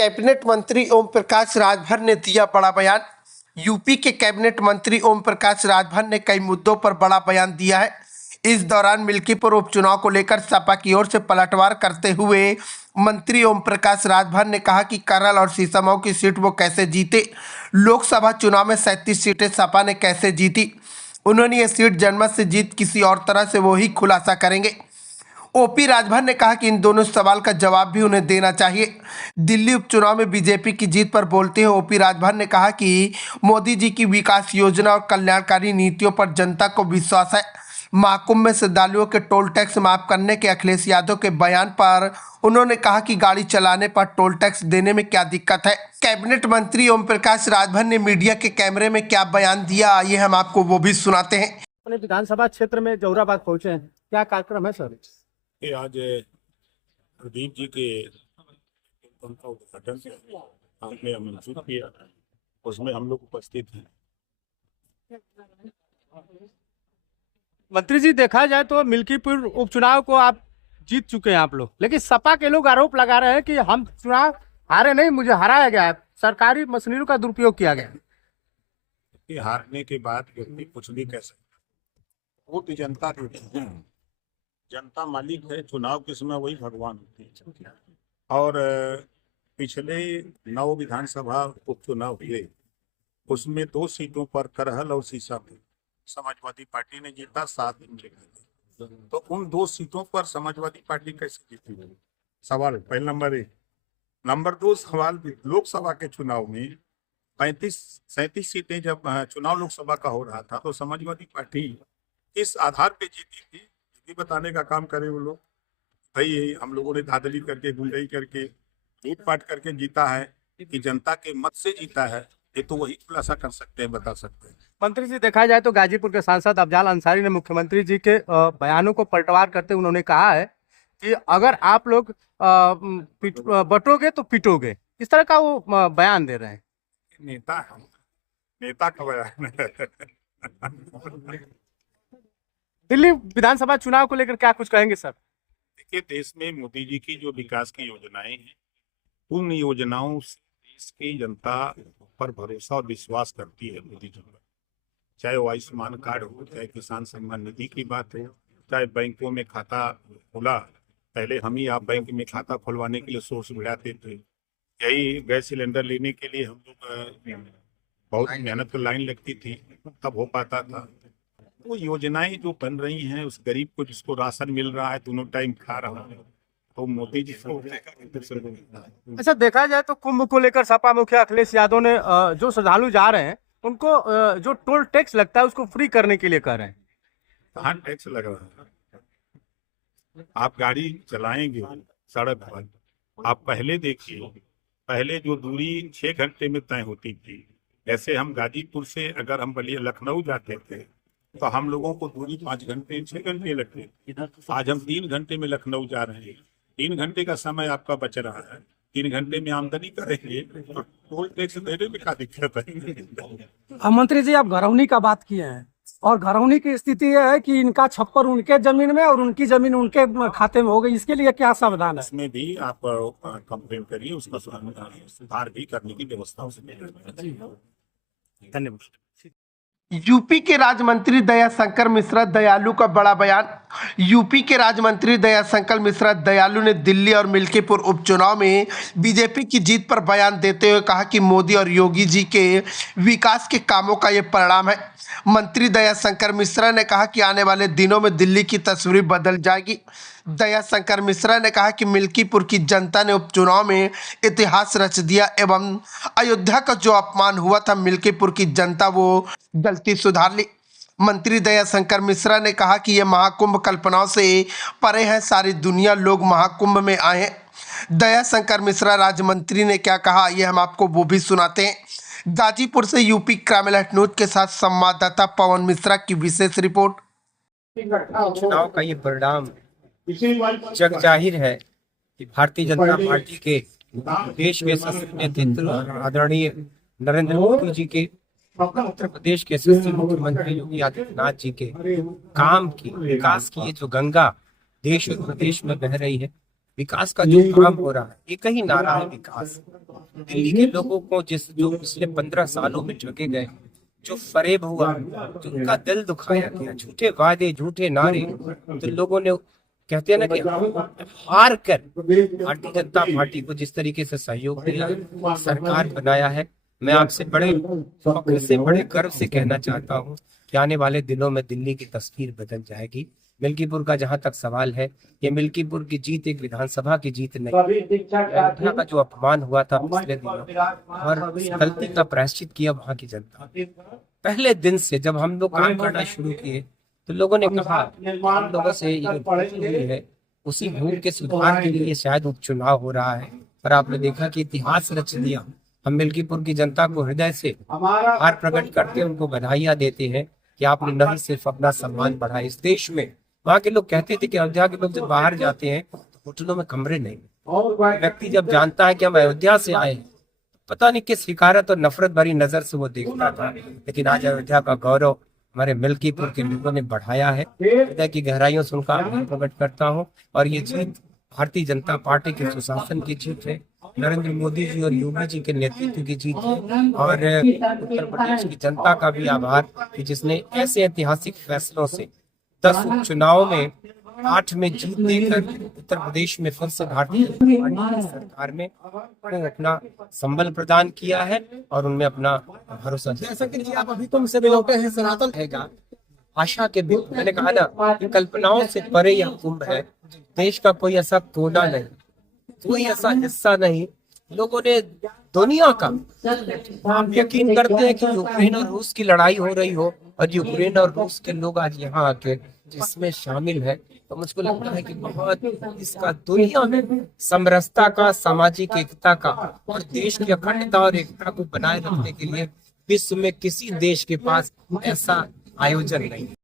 Cabinet मंत्री ओम प्रकाश राजभर ने दिया बड़ा बयान। यूपी के कैबिनेट मंत्री ओम प्रकाश राजभर ने कई मुद्दों पर बड़ा बयान दिया है। इस दौरान मिल्कीपुर उपचुनाव को लेकर सपा की ओर से पलटवार करते हुए मंत्री ओम प्रकाश राजभर ने कहा कि करल और शीशमऊ की सीट वो कैसे जीते, लोकसभा चुनाव में 37 सीटें सपा ने कैसे जीती। उन्होंने ये सीट जनमत से जीत किसी और तरह से वो ही खुलासा करेंगे। ओपी राजभर ने कहा कि इन दोनों सवाल का जवाब भी उन्हें देना चाहिए। दिल्ली उपचुनाव में बीजेपी की जीत पर बोलते हुए ओपी राजभर ने कहा कि मोदी जी की विकास योजना और कल्याणकारी नीतियों पर जनता को विश्वास है। महाकुंभ में श्रद्धालुओं के टोल टैक्स माफ करने के अखिलेश यादव के बयान पर उन्होंने कहा कि गाड़ी चलाने पर टोल टैक्स देने में क्या दिक्कत है। कैबिनेट मंत्री ओम प्रकाश राजभर ने मीडिया के कैमरे में क्या बयान दिया, आइए हम आपको वो भी सुनाते हैं। अपने विधानसभा क्षेत्र में जौहराबाद पहुंचे हैं, क्या कार्यक्रम है सर? ये आज प्रदीप जी के उनका उद्घाटन आपने आमंत्रित किया, उसमें हम लोग उपस्थित हैं। मंत्री जी, देखा जाए तो मिल्कीपुर उपचुनाव को आप जीत चुके हैं आप लोग, लेकिन सपा के लोग आरोप लगा रहे हैं कि हम चुनाव हारे नहीं, मुझे हराया गया है, सरकारी मशीनरी का दुरुपयोग किया गया। कि हारने के बाद व्यक्ति कुछ भी कह सकता है, वो तो जनता देती है, जनता मालिक है। चुनाव के समय वही भगवान होते हैं। और पिछले 9 विधानसभा उपचुनाव हुए, उसमें 2 सीटों पर करहल और शीशमऊ समाजवादी पार्टी ने जीता, 7 दिन। तो उन 2 सीटों पर समाजवादी पार्टी कैसे जीती? सवाल पहले नंबर 1। नंबर 2 सवाल, लोकसभा के चुनाव में 35-37 सीटें जब चुनाव लोकसभा का हो रहा था तो समाजवादी पार्टी इस आधार पे जीती थी, बताने का काम करे वो लोग, भाई हम लोगों ने धांधली करके, गुंडई करके, लूटपाट करके जीता है कि जनता के मत से जीता है, ये तो वही खुलासा कर सकते हैं, बता सकते हैं। मंत्री जी, देखा जाए तो गाजीपुर के सांसद अफजाल अंसारी ने मुख्यमंत्री जी के बयानों को पलटवार करते उन्होंने कहा है कि अगर आप लोग बटोगे तो पिटोगे, इस तरह का वो बयान दे रहे हैं। नेता का बयान दिल्ली विधानसभा चुनाव को लेकर क्या कुछ कहेंगे सर? देखिए, देश में मोदी जी की जो विकास की योजनाएं हैं, उन योजनाओं से देश की जनता पर भरोसा और विश्वास करती है मोदी जी पर। चाहे वो आयुष्मान कार्ड हो, चाहे किसान सम्मान निधि की बात हो, चाहे बैंकों में खाता खुला, पहले हम ही आप बैंक में खाता खुलवाने के लिए सोर्स बढ़ाते थे। यही गैस सिलेंडर लेने के लिए हम लोग बहुत मेहनत की लाइन लगती थी, तब हो पाता था। वो योजनाएं जो बन रही हैं, उस गरीब को जिसको राशन मिल रहा है, दोनों टाइम खा रहा है, तो मोदी जी को। अच्छा, देखा जाए तो कुंभ को लेकर सपा मुखिया अखिलेश यादव ने जो श्रद्धालु जा रहे हैं उनको जो टोल टैक्स लगता है उसको फ्री करने के लिए कह रहे हैं। कहाँ टैक्स लग रहा है? आप गाड़ी चलाएंगे सड़क पर, आप पहले देखिए, पहले जो दूरी 6 घंटे में तय होती थी, ऐसे हम गाजीपुर से अगर हम बलिया लखनऊ जाते थे तो हम लोगों को दूरी 5 घंटे 6 घंटे लगते। आज हम 3 घंटे में लखनऊ जा रहे हैं। 3 घंटे का समय आपका बच रहा है, 3 घंटे में आमदनी करेंगे तो टोल टैक्स देने में क्या दिक्कत है? मंत्री जी, आप घरौनी का बात किए हैं और घरौनी की स्थिति यह है कि इनका छप्पर उनके जमीन में और उनकी जमीन उनके खाते में हो गई, इसके लिए क्या समाधान है? इसमें भी आप कंप्लेन करिए, उसका सुधार भी करने की व्यवस्था धन्यवाद। यूपी के राज्य मंत्री दयाशंकर मिश्रा दयालु का बड़ा बयान। यूपी के राज्य मंत्री दयाशंकर मिश्रा दयालु ने दिल्ली और मिल्कीपुर उपचुनाव में बीजेपी की जीत पर बयान देते हुए कहा कि मोदी और योगी जी के विकास के कामों का ये परिणाम है। मंत्री दयाशंकर मिश्रा ने कहा कि आने वाले दिनों में दिल्ली की तस्वीर बदल जाएगी। दयाशंकर मिश्रा ने कहा कि मिल्कीपुर की जनता ने उपचुनाव में इतिहास रच दिया एवं अयोध्या का जो अपमान हुआ था, मिल्कीपुर की जनता वो गलती सुधार ली। मंत्री दयाशंकर मिश्रा ने कहा कि यह महाकुंभ कल्पनाओं से परे है, सारी दुनिया लोग महाकुंभ में आए हैं। दयाशंकर मिश्रा राज्य मंत्री ने क्या कहा, ये हम आपको वो भी सुनाते हैं। गाजीपुर से यूपी क्राइम अलर्ट न्यूज के साथ संवाददाता पवन मिश्रा की विशेष रिपोर्ट। चुनाव का ये परिणाम जग जाहिर है कि भारतीय जनता पार्टी के देश के यशस्वी नेतृत्व आदरणीय नरेंद्र मोदी जी के, उत्तर प्रदेश के यशस्वी मुख्यमंत्री योगी आदित्यनाथ जी के काम की, विकास की ये जो गंगा देश और प्रदेश में बह रही है, विकास का जो काम हो रहा है ये कहीं नारा है विकास। दिल्ली के लोगों को जो पिछले 15 सालों में ठगे गए, जो फरेब हुआ, जो उनका दिल दुखाया गया, झूठे वादे, झूठे नारे, तो लोगों ने कहते हैं ना कि हार कर भारतीय जनता पार्टी को जिस तरीके से सहयोग दिया, सरकार बनाया है, मैं आपसे बड़े फख्र से, बड़े गर्व से कहना चाहता हूँ कि आने वाले दिनों में दिल्ली की तस्वीर बदल जाएगी। मिल्कीपुर का जहां तक सवाल है, ये मिल्कीपुर की जीत एक विधानसभा की जीत नहीं, अयोध्या का जो अपमान हुआ था पिछले दिनों और उस गलती का प्रायश्चित किया वहां की जनता। पहले दिन से जब हम लोग काम करना शुरू किए तो लोगों ने कहा हम लोगों से ये भूल हुई है, उसी भूल के सुधार के लिए शायद उपचुनाव हो रहा है। पर आपने देखा कि इतिहास रच दिया। हम मिल्कीपुर की जनता को हृदय से आभार प्रकट करते हैं, उनको बधाइयां देते हैं कि आपने न सिर्फ अपना सम्मान बढ़ाया इस देश में। वहाँ के लोग कहते थे कि अयोध्या के लोग जब बाहर जाते हैं तो होटलों में कमरे नहीं। व्यक्ति जब जानता है कि हम अयोध्या से आए हैं, पता नहीं किस हिकारत और नफरत भरी नजर से वो देखता था। लेकिन आज अयोध्या का गौरव हमारे मिल्कीपुर के लोगों ने बढ़ाया है। हृदय की गहराइयों से उनका आभार प्रकट करता हूँ। और ये जीत भारतीय जनता पार्टी के सुशासन की जीत है, नरेंद्र मोदी जी और योगी जी के नेतृत्व की जीत है, और उत्तर प्रदेश की जनता का भी आभार कि जिसने ऐसे ऐतिहासिक फैसलों से 10 उपचुनाव में 8 में जीत देकर उत्तर प्रदेश में फिर से भारतीय जनता पार्टी की सरकार में अपना संबल प्रदान किया है और उनमें अपना भरोसा दिया। शंकर जी, आप अभी तो हमसे लौटे हैं, सनातन रहेगा आशा के बिल। मैंने कहा ना कि कल्पनाओं से परे यह कुंभ है। देश का कोई ऐसा कोना नहीं, कोई ऐसा हिस्सा नहीं, लोगों ने दुनिया का, आप यकीन करते हैं कि यूक्रेन और रूस की लड़ाई हो रही हो और यूक्रेन और रूस के लोग आज यहाँ आके जिसमें शामिल है, तो मुझको लगता है कि बहुत इसका दुनिया में समरसता का, सामाजिक एकता का और देश की अखंडता और एकता को बनाए रखने के लिए विश्व में किसी देश के पास ऐसा आयोजन नहीं।